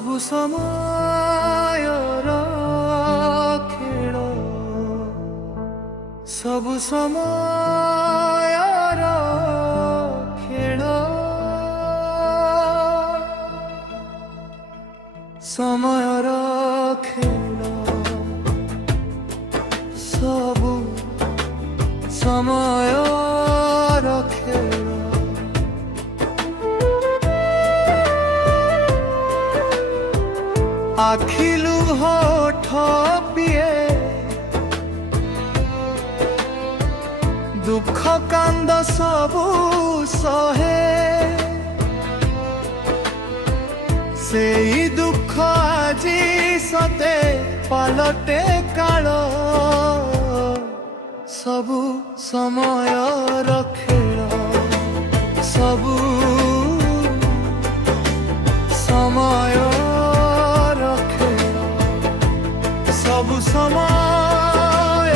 ସବୁ ସମୟର ଖେଳ, ସବୁ ସମୟର ଖେଳ, ସମୟର ଖେଳ, ସବୁ ସମୟର ଖେଳ। ଆଖି ଲୁହ ଠପିଏ, ଦୁଃଖ କାନ୍ଦ ସବୁ ସହେ, ସେଇ ଦୁଃଖ ଆଜି ସତେ ପାଲଟେ କାଳ, ସବୁ ସମୟର ଖେଳ, ସବୁ ସମୟର ଖେଳ, ସବୁ ସମୟ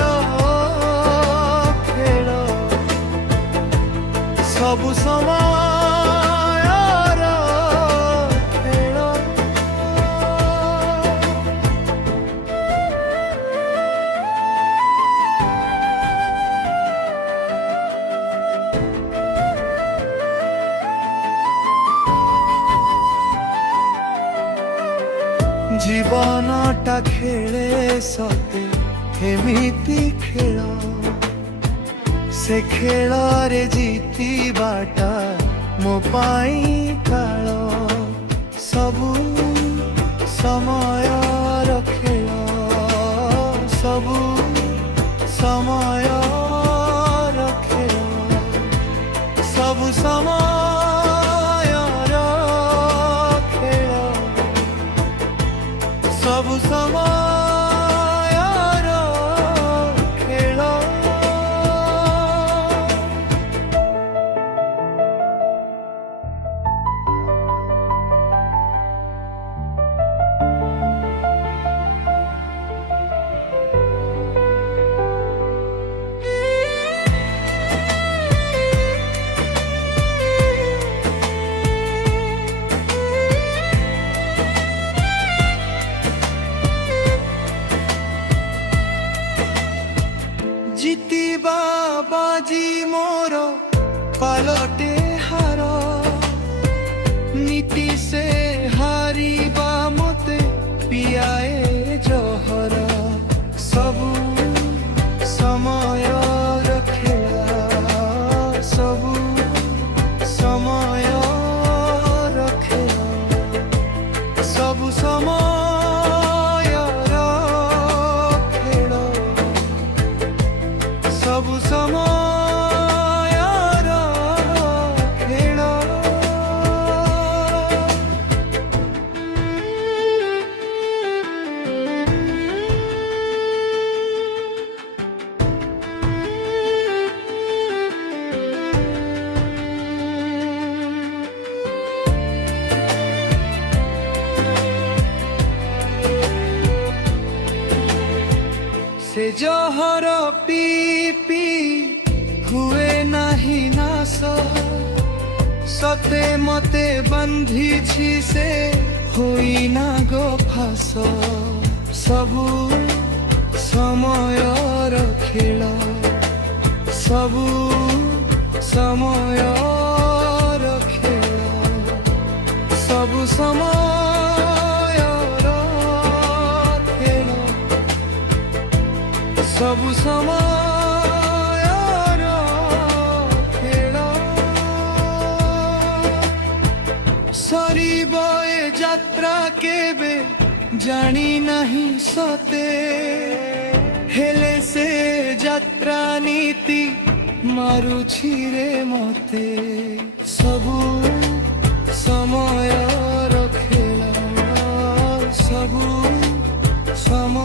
ଖେଳ, ସବୁ ସମୟର ଖେଳ। ଜୀବନଟା ଖେଳେ ସତେ ଏମିତି ଖେଳ, ସେ ଖେଳରେ ଜିତିବାଟା ମୋ ପାଇଁ କାଳ, ସବୁ ସମୟର ଖେଳ, ସବୁ ସମୟର ଖେଳ, ସବୁ ସମୟର ଖେଳ, ସବୁ ସମୟର ଖେଳ। ଜିତିବା ବାଜି ମୋର ପାଲଟେ ହାର, ନୀତି ସେ ହାରିବା ମତେ ପିଆଏ ଜହର, ସବୁ ସମୟର ଖେଳ, ସବୁ ସମୟର ଖେଳ, ସବୁ ସମୟର ଖେଳ, ସବୁ ସମୟର ଖେଳ। ସେ ଜହର ପିପି ହୁଏ ନାହିଁ ନାଶ, ସତେ ମତେ ବାନ୍ଧିଛି ସେ ହୋଇନା ଗୋ ଫାଶ, ସବୁ ସମୟର ଖେଳ, ସବୁ ସମୟର ଖେଳ, ସବୁ ସମୟର ଖେଳ, ସବୁ ସମୟର ଖେଳ। ସରିବ ଏ ଯାତ୍ରା କେବେ ଜାଣି ନାହିଁ ସତେ, ହେଲେ ସେ ଯାତ୍ରା ନୀତି ମାରୁଛି ରେ ମତେ, ସବୁ ସମୟର ଖେଳ, ସବୁ ସମୟ